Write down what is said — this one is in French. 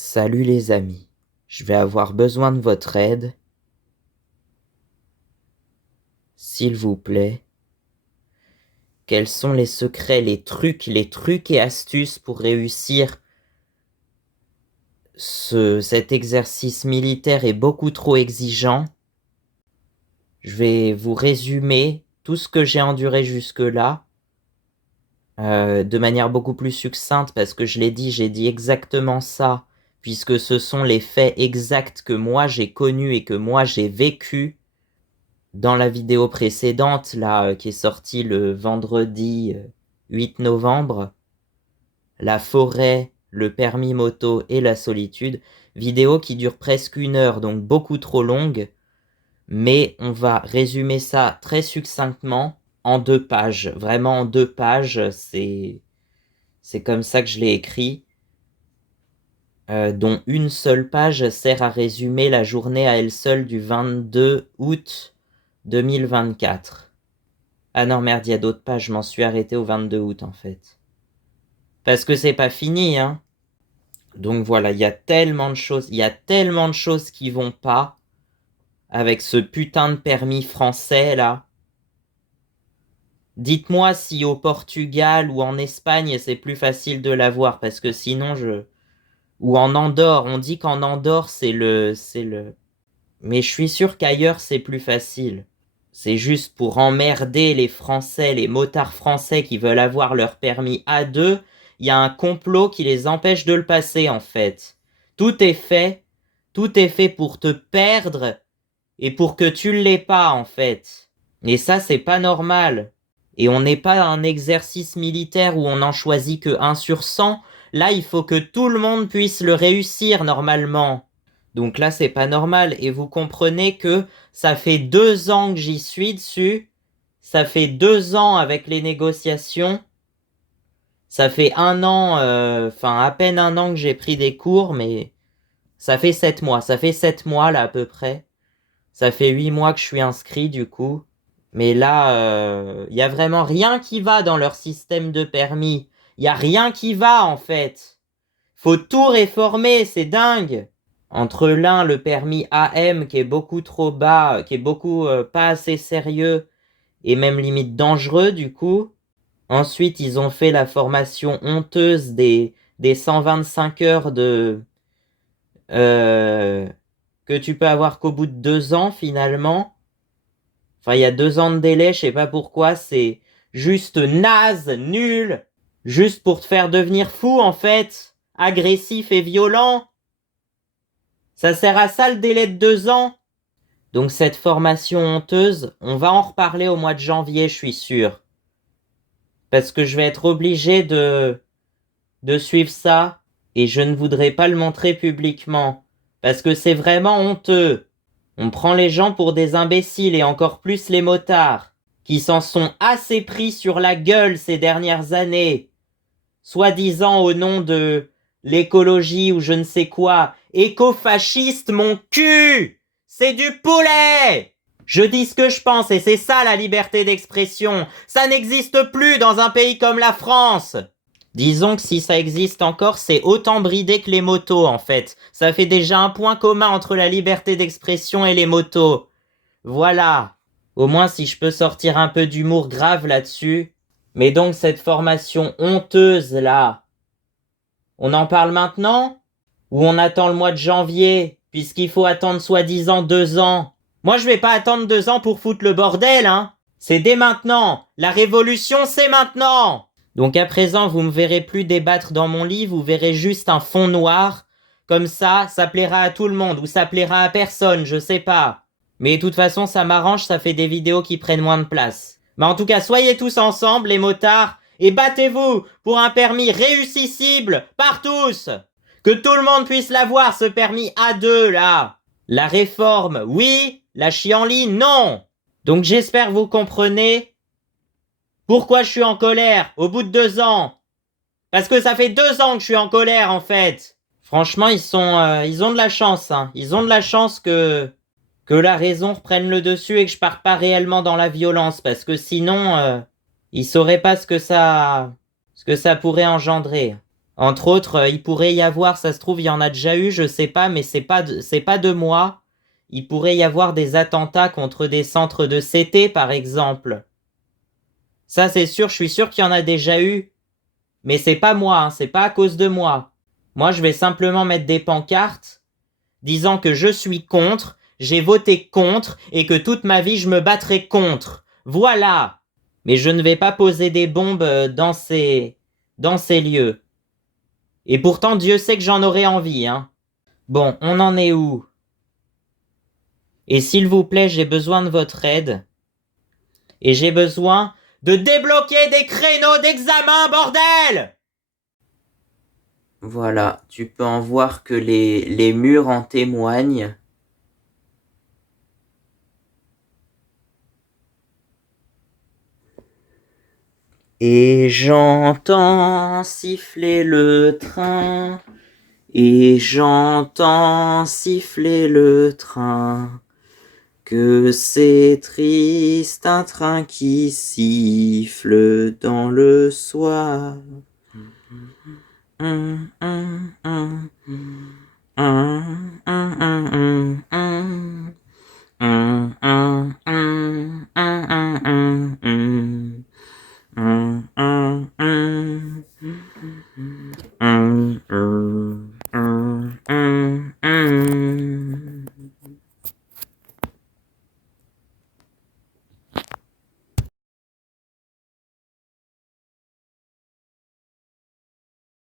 Salut les amis, je vais avoir besoin de votre aide. S'il vous plaît, quels sont les secrets, les trucs et astuces pour réussir cet exercice militaire est beaucoup trop exigeant. Je vais vous résumer tout ce que j'ai enduré jusque-là de manière beaucoup plus succincte parce que j'ai dit exactement ça puisque ce sont les faits exacts que moi j'ai connus et que moi j'ai vécus. Dans la vidéo précédente, là, qui est sortie le vendredi 8 novembre, la forêt, le permis moto et la solitude, vidéo qui dure presque 1 heure, donc beaucoup trop longue, mais on va résumer ça très succinctement en 2 pages. Vraiment en 2 pages, c'est comme ça que je l'ai écrit, dont une seule page sert à résumer la journée à elle seule du 22 août 2024. Ah non, merde, il y a d'autres pages, je m'en suis arrêté au 22 août en fait. Parce que c'est pas fini, hein. Donc voilà, il y a tellement de choses qui vont pas avec ce putain de permis français là. Dites-moi si au Portugal ou en Espagne c'est plus facile de l'avoir, parce que sinon je... Ou en Andorre, on dit qu'en Andorre c'est le... Mais je suis sûr qu'ailleurs c'est plus facile. C'est juste pour emmerder les Français, les motards français qui veulent avoir leur permis A2. Il y a un complot qui les empêche de le passer, en fait. Tout est fait pour te perdre et pour que tu l'aies pas, en fait. Et ça, c'est pas normal. Et on n'est pas un exercice militaire où on n'en choisit que 1 sur 100. Là, il faut que tout le monde puisse le réussir, normalement. Donc là, c'est pas normal. Et vous comprenez que ça fait 2 ans que j'y suis dessus. Ça fait 2 ans avec les négociations. Ça fait 1 an, enfin à peine 1 an que j'ai pris des cours, mais ça fait 7 mois. Ça fait 7 mois là à peu près. Ça fait 8 mois que je suis inscrit du coup. Mais là, y a vraiment rien qui va dans leur système de permis. Y a rien qui va en fait. Faut tout réformer, c'est dingue. Entre l'un, le permis AM qui est beaucoup trop bas, qui est beaucoup pas assez sérieux et même limite dangereux du coup. Ensuite, ils ont fait la formation honteuse des 125 heures de euh, que tu peux avoir qu'au bout de 2 ans finalement. Enfin, il y a 2 ans de délai, je sais pas pourquoi, c'est juste naze, nul, juste pour te faire devenir fou en fait, agressif et violent. Ça sert à ça le délai de 2 ans. Donc cette formation honteuse, on va en reparler au mois de janvier, je suis sûr. Parce que je vais être obligé de suivre ça, et je ne voudrais pas le montrer publiquement. Parce que c'est vraiment honteux. On prend les gens pour des imbéciles, et encore plus les motards, qui s'en sont assez pris sur la gueule ces dernières années, soi-disant au nom de l'écologie ou je ne sais quoi. Écofasciste, mon cul! C'est du poulet! Je dis ce que je pense et c'est ça la liberté d'expression. Ça n'existe plus dans un pays comme la France. Disons que si ça existe encore, c'est autant bridé que les motos en fait. Ça fait déjà un point commun entre la liberté d'expression et les motos. Voilà. Au moins si je peux sortir un peu d'humour grave là-dessus. Mais donc cette formation honteuse là, on en parle maintenant? Ou on attend le mois de janvier, puisqu'il faut attendre soi-disant 2 ans? Moi je vais pas attendre 2 ans pour foutre le bordel, hein. C'est dès maintenant. La révolution c'est maintenant. Donc à présent vous me verrez plus débattre dans mon lit, vous verrez juste un fond noir. Comme ça plaira à tout le monde, ou ça plaira à personne, je sais pas. Mais de toute façon ça m'arrange, ça fait des vidéos qui prennent moins de place. Mais en tout cas soyez tous ensemble les motards, et battez-vous pour un permis réussissible par tous. Que tout le monde puisse l'avoir, ce permis A2 là. La réforme, oui. La chienlit, non. Donc j'espère que vous comprenez pourquoi je suis en colère au bout de 2 ans. Parce que ça fait 2 ans que je suis en colère en fait. Franchement, ils ont de la chance, hein. Ils ont de la chance que la raison reprenne le dessus et que je parte pas réellement dans la violence, parce que sinon, ils sauraient pas ce que ça pourrait engendrer. Entre autres, il pourrait y avoir, ça se trouve, il y en a déjà eu, je sais pas, mais c'est pas de moi. Il pourrait y avoir des attentats contre des centres de CT, par exemple. Ça, c'est sûr, je suis sûr qu'il y en a déjà eu. Mais c'est pas moi, hein, c'est pas à cause de moi. Moi, je vais simplement mettre des pancartes disant que je suis contre, j'ai voté contre et que toute ma vie je me battrai contre. Voilà. Mais je ne vais pas poser des bombes dans ces lieux. Et pourtant, Dieu sait que j'en aurais envie, hein. Bon, on en est où? Et s'il vous plaît, j'ai besoin de votre aide. Et j'ai besoin de débloquer des créneaux d'examen, bordel! Voilà, tu peux en voir que les murs en témoignent. Et j'entends siffler le train, et j'entends siffler le train, que c'est triste un train qui siffle dans le soir.